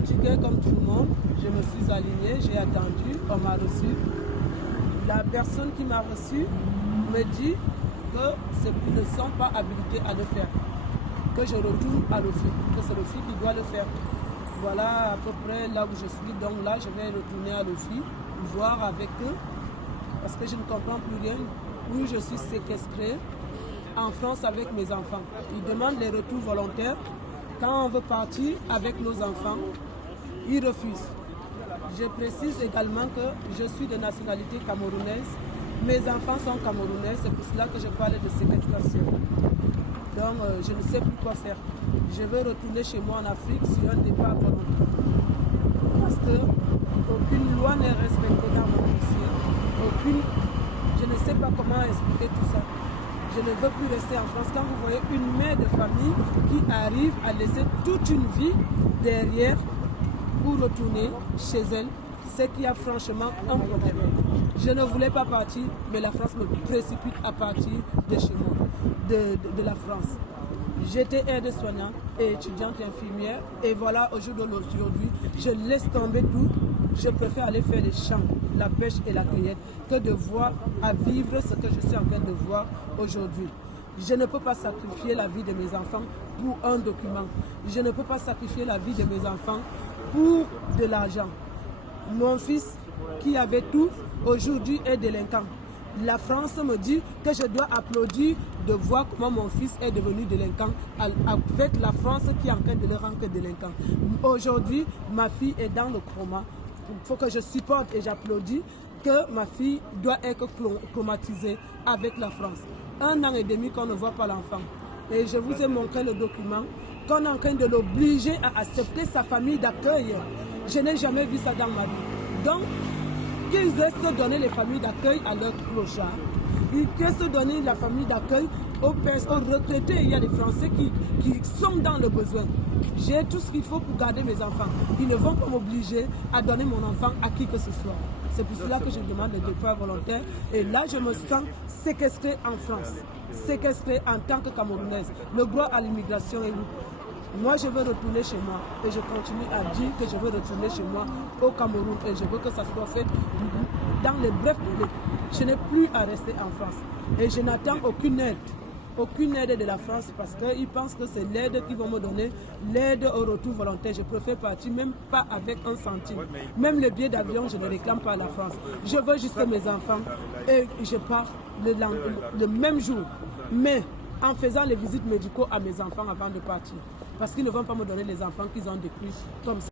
fatiguée comme tout le monde. Je me suis alignée, j'ai attendu, on m'a reçu. La personne qui m'a reçu me dit qu'ils ne sont pas habilités à le faire. Que je retourne à l'OFI, que c'est l'OFI qui doit le faire. Voilà à peu près là où je suis. Donc là, je vais retourner à l'OFI, voir avec eux, parce que je ne comprends plus rien. Où je suis séquestrée en France avec mes enfants. Ils demandent les retours volontaires. Quand on veut partir avec nos enfants, ils refusent. Je précise également que je suis de nationalité camerounaise. Mes enfants sont camerounais, c'est pour cela que je parle de séquestration. Donc je ne sais plus quoi faire. Je vais retourner chez moi en Afrique sur un départ volontaire. Parce que aucune loi n'est respectée dans mon dossier. Je ne sais pas comment expliquer tout ça. Je ne veux plus rester en France. Quand vous voyez une mère de famille qui arrive à laisser toute une vie derrière pour retourner chez elle, c'est qu'il y a franchement un problème. Je ne voulais pas partir, mais la France me précipite à partir de chez moi, de la France. J'étais aide-soignante et étudiante infirmière, et voilà, au jour d'aujourd'hui, je laisse tomber tout. Je préfère aller faire les champs, la pêche et la cueillette, que de voir à vivre ce que je suis en train de voir aujourd'hui. Je ne peux pas sacrifier la vie de mes enfants pour un document. Je ne peux pas sacrifier la vie de mes enfants pour de l'argent. Mon fils, qui avait tout, aujourd'hui est délinquant. La France me dit que je dois applaudir de voir comment mon fils est devenu délinquant avec la France qui est en train de le rendre délinquant. Aujourd'hui, ma fille est dans le coma. Il faut que je supporte et j'applaudis que ma fille doit être traumatisée avec la France. 1 an et demi qu'on ne voit pas l'enfant. Et je vous ai montré le document qu'on est en train de l'obliger à accepter sa famille d'accueil. Je n'ai jamais vu ça dans ma vie. Donc, qu'ils aient se donner les familles d'accueil à leurs clochards. Ils aient se donner la famille d'accueil aux retraités. Il y a des Français qui sont dans le besoin. J'ai tout ce qu'il faut pour garder mes enfants. Ils ne vont pas m'obliger à donner mon enfant à qui que ce soit. C'est pour cela que je demande le départ volontaire. Et là, je me sens séquestrée en France. Séquestrée en tant que Camerounaise. Le droit à l'immigration est où? Moi, je veux retourner chez moi. Et je continue à dire que je veux retourner chez moi au Cameroun. Et je veux que ça soit fait dans les brefs délais. Je n'ai plus à rester en France. Et je n'attends aucune aide. Aucune aide de la France parce qu'ils pensent que c'est l'aide qu'ils vont me donner, l'aide au retour volontaire. Je préfère partir même pas avec un centime. Même le billet d'avion, je ne réclame pas à la France. Je veux juste mes enfants et je pars le même jour. Mais en faisant les visites médicaux à mes enfants avant de partir. Parce qu'ils ne vont pas me donner les enfants qu'ils ont depuis comme ça.